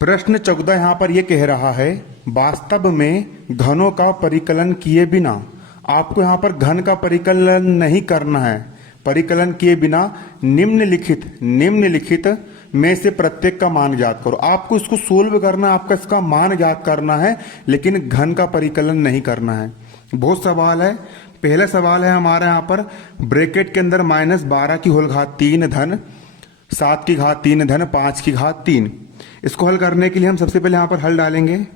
प्रश्न 14 यहाँ पर ये कह रहा है, वास्तव में घनों का परिकलन किए बिना आपको यहाँ पर घन का परिकलन नहीं करना है। परिकलन किए बिना निम्नलिखित में से प्रत्येक का मान ज्ञात करो। आपको इसको सोल्व करना, आपका इसका मान ज्ञात करना है, लेकिन घन का परिकलन नहीं करना है। बहुत सवाल है। पहला सवाल है हमारा यहाँ पर ब्रैकेट के अंदर -12 की होल घात 3 धन 7 की घात 3 धन 5 की घात 3। इसको हल करने के लिए हम सबसे पहले यहाँ पर हल डालेंगे।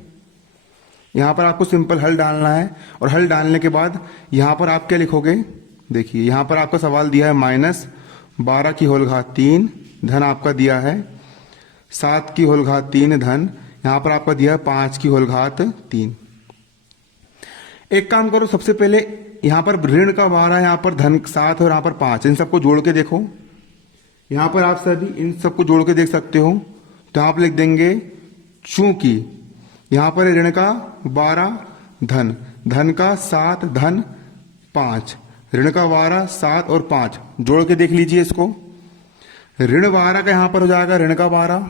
यहाँ पर आपको सिंपल हल डालना है और हल डालने के बाद यहाँ पर आप क्या लिखोगे, देखिए यहाँ पर आपका सवाल दिया है -12 की होल घात 3 धन आपका दिया है 7 की होल घात 3 धन यहाँ पर आपका दिया है 5 की होल घात 3। एक काम करो, सबसे पहले यहाँ पर ऋण का 12, यहाँ पर धन 7 और यहाँ पर 5, इन सबको जोड़ के देखो। यहाँ पर आप सभी इन सबको जोड़ के देख सकते हो। तो आप लिख देंगे चूंकि यहाँ पर ऋण का 12 धन का 7 धन 5, ऋण का 12 7 और 5 जोड़ के देख लीजिए इसको। ऋण 12 का यहाँ पर हो जाएगा ऋण का 12,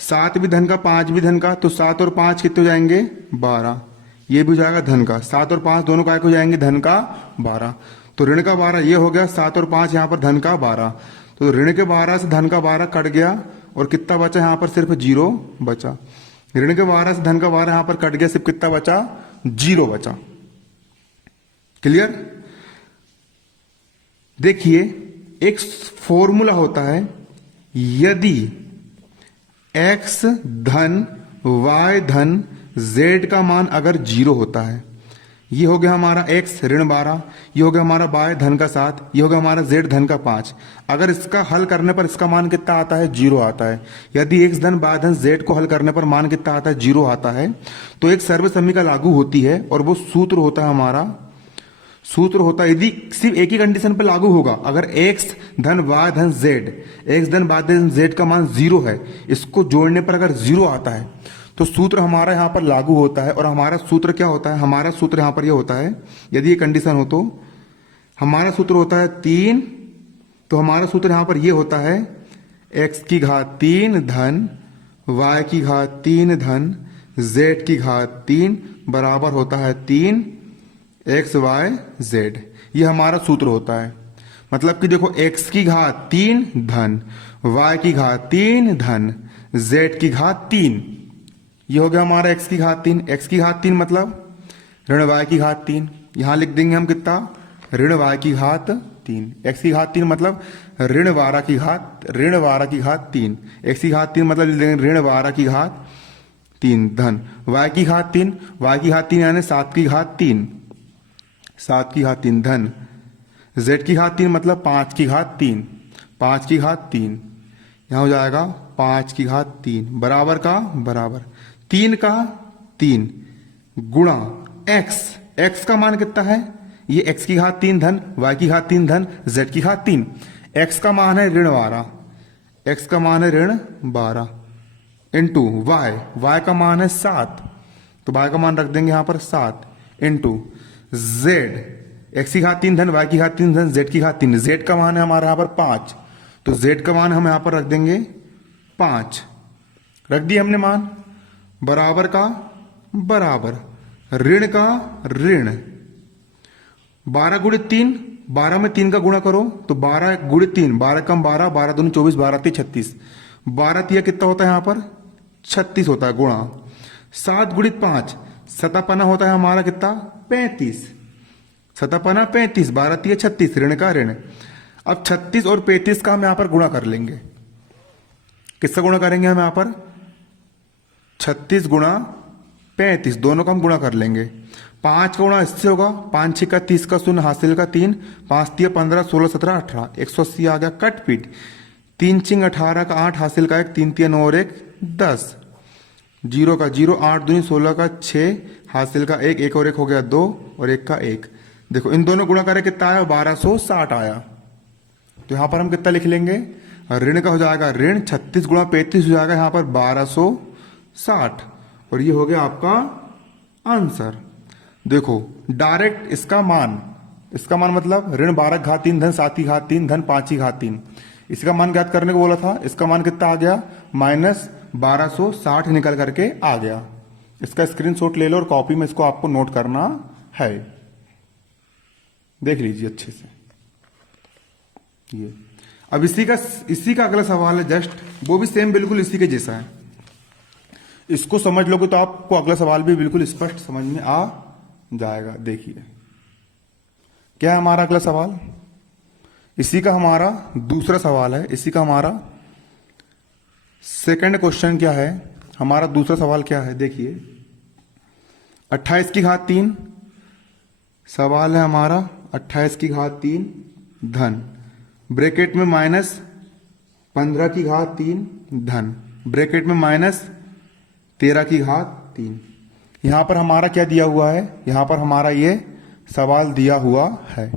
7 भी धन का 5 भी धन का, तो 7 और 5 कितने हो जाएंगे 12। ये भी हो जाएगा धन का, 7 और 5 दोनों का हो जाएंगे धन का 12। तो ऋण का 12 ये हो गया, 7 और 5 यहाँ पर धन का 12। तो ऋण के 12 से धन का 12 कट गया और कितना बचा यहाँ पर, सिर्फ 0 बचा। ऋण के 12 से धन का 12 यहाँ पर कट गया, सिर्फ कितना बचा, 0 बचा। क्लियर। देखिए एक फॉर्मूला होता है, यदि x धन y धन z का मान अगर 0 होता है, ये हो गया हमारा x ऋण 12, ये हो गया हमारा y धन का 7, ये हो गया हमारा z धन का 5। अगर इसका हल करने पर इसका मान कितना आता है, 0 आता है। यदि x धन y धन z को हल करने पर मान कितना आता है, 0 आता है, तो एक सर्व समीकरण लागू होती है और वो सूत्र होता है हमारा, सूत्र होता है यदि सिर्फ एक ही कंडीशन पर लागू होगा, अगर x धन y धन z का मान 0 है, इसको जोड़ने पर अगर 0 आता है तो सूत्र हमारा यहाँ पर लागू होता है। और हमारा सूत्र क्या होता है, हमारा सूत्र यहाँ पर यह होता है, यदि ये कंडीशन हो तो हमारा सूत्र होता है 3। तो हमारा सूत्र यहाँ पर यह होता है x की घात 3 धन y की घात 3 धन z की घात 3 बराबर होता है 3 x y z। ये हमारा सूत्र होता है। मतलब कि देखो x की घात 3 धन y की घात 3 धन z की घात 3, ये हो गया हमारा x की घात 3। x की घात 3 मतलब ऋण y की घात 3, यहां लिख देंगे हम कितना, ऋण y की घात 3। x की घात 3 मतलब ऋण 12 की घात 3, x की घात 3 मतलब लिख देंगे ऋण 12 की घात 3 धन y की घात 3 यानी 7 की घात 3, 7 की घात 3 धन z की घात 3 मतलब 5 की घात 3, 5 की घात 3, यहां हो जाएगा 5 की घात 3 बराबर का बराबर 3 का 3 गुणा x का मान कितना है, ये x की घात 3 धन y की घात 3 धन z की घात 3। x का मान है ऋण 12, x का मान है ऋण 12 इंटू y का मान है 7, तो y का मान रख देंगे यहां पर 7 इंटू z, x की घात 3 धन y की घात 3 धन z की घात 3, z का मान है हमारा यहां पर 5, तो z का मान हम यहां पर रख देंगे 5, रख दिए हमने मान, बराबर का बराबर ऋण का ऋण 12 गुणित 3, 12 में 3 का गुणा करो तो 12 गुणित 3, 12 कम 12, 12 दूनी 24, 12 3 36, 12 तिया कितना होता है यहाँ पर 36 होता है गुणा 7 गुणित 5, सतापना होता है हमारा कितना 35, सतापना 35, 12 तिया 36, ऋण का ऋण। अब 36 और 35 का हम यहाँ पर गुणा कर लेंगे। किसका गुणा करेंगे हम यहाँ पर, 36 गुणा 35, दोनों का हम गुणा कर लेंगे। 5 का गुणा इससे होगा, 5 6 का 30 का 0 हासिल का 3, 5 3 15 16 17 18, 180 आ गया कट पीट, 3 6 18 का 8 हासिल का 1, 3 3 9 और 1 10, 0 का 0, 8 दूनी 16 का 6 हासिल का 1, 1 और 1 हो गया 2 और 1 का 1। देखो इन दोनों गुणा करें कितना आया, 1260 आया। तो यहां पर हम कितना लिख लेंगे, ऋण का हो जाएगा ऋण 36 गुणा 35 हो जाएगा यहाँ पर 1260, और ये हो गया आपका आंसर। देखो डायरेक्ट इसका मान मतलब ऋण 12 की घात 3 धन 7 की घात 3 धन 5 की घात 3, इसका मान ज्ञात करने को बोला था। इसका मान कितना आ गया, 1260 निकल करके आ गया। इसका स्क्रीनशॉट ले लो और कॉपी में इसको आपको नोट करना है। देख लीजिए अच्छे से ये। अब इसी का अगला सवाल है जस्ट, वो भी सेम बिल्कुल इसी के जैसा है। इसको समझ लोगे तो आपको अगला सवाल भी बिल्कुल स्पष्ट समझ में आ जाएगा। देखिए क्या है हमारा अगला सवाल, इसी का हमारा दूसरा सवाल है। इसी का हमारा सेकंड क्वेश्चन क्या है, हमारा दूसरा सवाल क्या है, देखिए 28 की घात 3 सवाल है हमारा। 28 की घात 3 धन ब्रैकेट में माइनस 15 की घात 3 धन ब्रैकेट में माइनस 13 की घात 3। यहां पर हमारा क्या दिया हुआ है, यहां पर हमारा ये सवाल दिया हुआ है।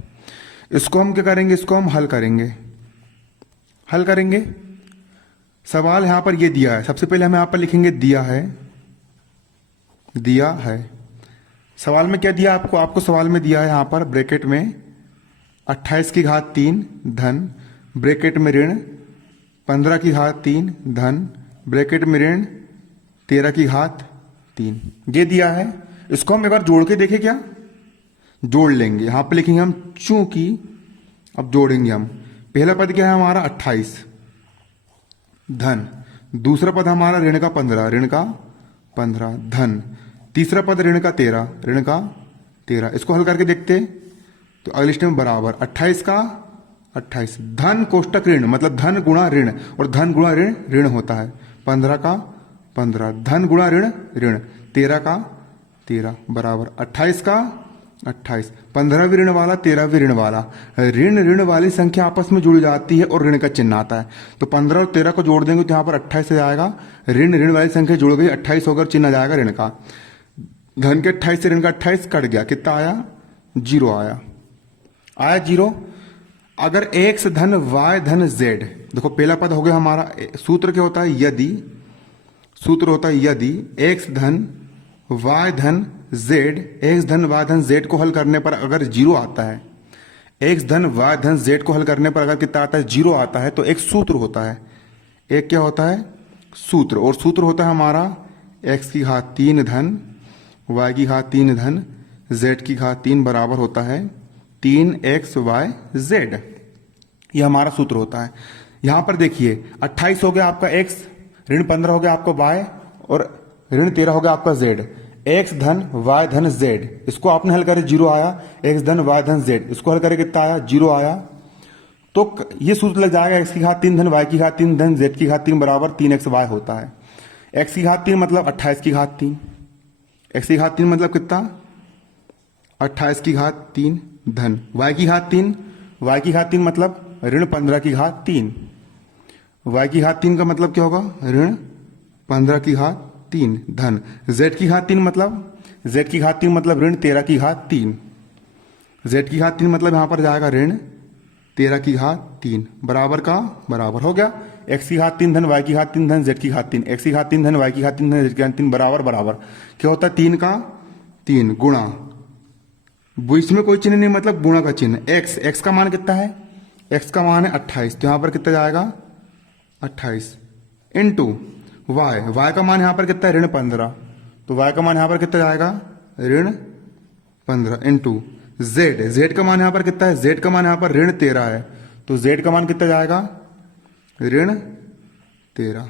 इसको हम क्या करेंगे, इसको हम हल करेंगे। हल करेंगे, सवाल यहां पर ये दिया है। सबसे पहले हम यहां पर लिखेंगे दिया है। दिया है सवाल में क्या दिया आपको, आपको सवाल में दिया है यहां पर ब्रैकेट में 28 की घात 3 धन ब्रैकेट में ऋण 15 की घात 3 धन ब्रैकेट में ऋण 13 की घात 3 ये दिया है। इसको हम एक बार जोड़ के देखें, क्या जोड़ लेंगे। यहां पर लिखेंगे हम चूंकि, अब जोड़ेंगे हम। पहला पद क्या है हमारा 28 धन, दूसरा पद हमारा ऋण का 15, ऋण का 15 धन, तीसरा पद ऋण का 13, ऋण का 13। इसको हल करके देखते तो अगले स्टेप में बराबर 28 का 28 धन कोष्टक ऋण, मतलब धन गुणा ऋण, और धन गुणा ऋण ऋण होता है। 15 का 15 धन गुणा ऋण ऋण, 13 का 13 बराबर 28 का 28। 15 भी ऋण वाला, 13 भी ऋण वाला। ऋण ऋण वाली संख्या आपस में जुड़ जाती है और ऋण का चिन्ह आता है। तो 15 और 13 को जोड़ देंगे तो यहाँ पर 28 से जाएगा। ऋण ऋण वाली संख्या जुड़ गई, 28 होकर चिन्ह आ जाएगा ऋण का। धन के 28 से ऋण का 28 कट गया, कितना आया 0 आया। आया 0। अगर x धन y धन z, देखो पहला पद हो गया हमारा, सूत्र क्या होता है यदि, सूत्र होता है यदि x धन y धन z, x धन y धन z को हल करने पर अगर 0 आता है, x धन y धन z को हल करने पर अगर कितना आता है 0 आता है, तो एक सूत्र होता है। एक क्या होता है सूत्र, और सूत्र होता है हमारा x की घात 3 धन y की घात 3 धन z की घात 3 बराबर होता है 3xyz। ये हमारा सूत्र होता है। यहां पर देखिए 28 हो गया आपका x, ऋण 15 हो गया आपका y, और ऋण 13 हो गया आपका z। x धन y धन z, इसको आपने हल करे 0 आया। x धन y धन z, इसको हल करे कितना आया 0 आया। तो ये सूत्र लग जाएगा x की घात 3 धन y की घात 3 धन z की घात 3 बराबर 3xy होता है। x की घात 3 मतलब 28 की घात 3, x की घात 3 मतलब कितना 28 की घात 3 धन y की घात 3, y की घात 3 मतलब ऋण 15 की घात 3, y की घात 3 का मतलब क्या होगा ऋण 15 की घात 3 धन z की घात 3 मतलब, z की घात 3 मतलब ऋण 13 की घात 3, z की घात 3 मतलब यहां पर जाएगा ऋण 13 की घात 3 बराबर का बराबर हो गया। x की घात 3 धन y की घात 3 धन z की घात 3, x की घात 3 धन y की घात 3 धन z की घात 3 बराबर बराबर क्या होता है 3 का 3 गुणा, इसमें कोई चिन्ह नहीं मतलब गुणा का चिन्ह। x का मान कितना है, x का मान है 28, तो यहां पर कितना जाएगा 28 इंटू y का मान यहां पर कितना है ऋण 15, तो y का मान यहां पर कितना जाएगा ऋण 15 इंटू z का मान यहां पर कितना है, z का मान यहां पर ऋण 13 है, तो z का मान कितना जाएगा ऋण 13।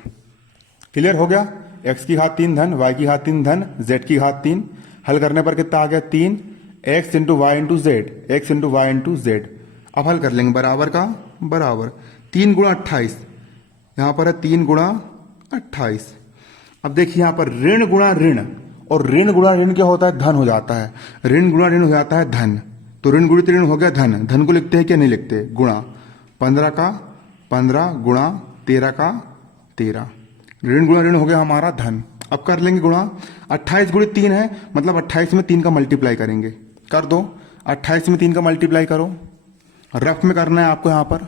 क्लियर हो गया। x की घात 3 धन y की घात 3 धन z की घात 3, हल करने पर कितना आ गया 3 x into Y into Z, X into Y into Z. अब हल कर लेंगे बराबर का बराबर 3 गुणा 28, यहां पर है 3 गुणा 28। अब देखिए यहां पर ऋण गुणा ऋण, और ऋण गुणा ऋण क्या होता है धन हो जाता है, ऋण गुणा ऋण हो जाता है धन, तो ऋण गुणित ऋण हो गया धन। धन को लिखते हैं क्या नहीं लिखते, गुणा 15 का 15 गुणा 13 का 13, ऋण गुणा ऋण हो गया हमारा धन। अब कर लेंगे गुणा, 28 गुणित 3 है मतलब 28 में 3 का मल्टीप्लाई करेंगे, कर दो 28 में 3 का मल्टीप्लाई करो, रफ में करना है आपको यहां पर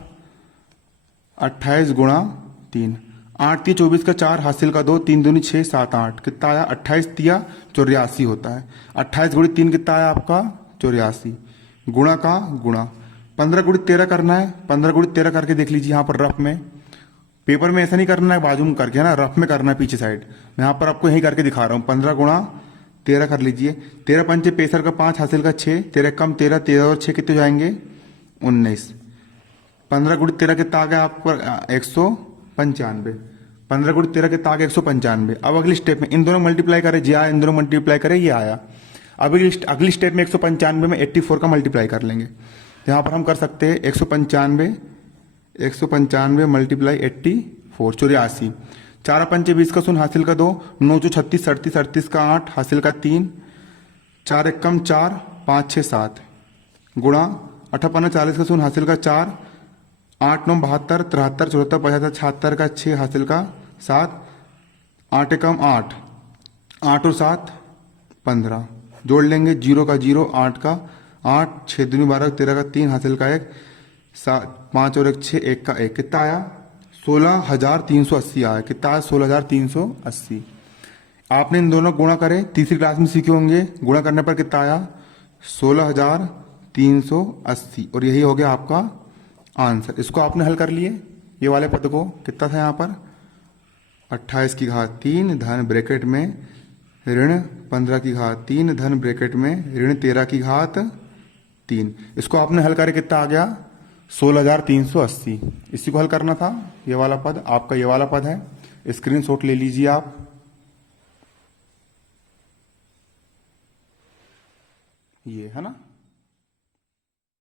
28 गुणा 3, 8 3 24 का 4 हासिल का 2, 3 दूनी 6 7 8, कितना आया 28 तिया 84 होता है। 28 गुणित 3 कितना आया आपका 84, गुणा का गुणा 15 गुणित 13 करना है, 15 गुणित 13 करके देख लीजिए यहां पर रफ में पेपर में ऐसा नहीं करना है बाजू में करके, है ना, रफ में करना है पीछे साइड। मैं यहाँ पर आपको यही करके दिखा रहा हूँ। 15 गुणा 13 कर लीजिए। 13 पंचे 65 का 5 हासिल का 6, 13 कम 13, 13 और 6 कितने हो जाएंगे 19। 15 गुणित 13 कितना आ गया आपको 195। 15 गुणित 13 कितना आ गया 195। अब अगली स्टेप में इन दोनों मल्टीप्लाई करें, जी आया, इन दोनों मल्टीप्लाई करें, ये आया। अब अगली स्टेप में 195 में 84 का मल्टीप्लाई कर लेंगे। तो यहाँ पर हम कर सकते हैं 195 मल्टीप्लाई 84 84। 4 पंचे 20 का 0 हासिल का 2, 9 चौ 36 37 38 का 8 हासिल का 3, 4 एक कम 4 5 6 7 गुणा 58 40 का 0 हासिल का 4, 8 9 72 73 74 75 76 का 6 हासिल का 7, 8 एक कम 8 8 और 7 15 जोड़ लेंगे, 0 का 0 8 का 8 6 दूनी 12 13 का 3 हासिल का 1 7 5 और 1 6 1 का 1 कितना आया 16,380 आया। कितना आया 16,380। आपने इन दोनों गुणा करे, तीसरी क्लास में सीखे होंगे, गुणा करने पर कितना आया 16,380 और यही हो गया आपका आंसर। इसको आपने हल कर लिए, ये वाले पद को। कितना था यहाँ पर 28 की घात 3 धन ब्रैकेट में ऋण 15 की घात 3 धन ब्रैकेट में ऋण 13 की घात 3। इसको आपने हल करे कितना आ गया 16,380। इसी को हल करना था। ये वाला पद आपका, ये वाला पद है, स्क्रीनशॉट ले लीजिए आप। ये है ना।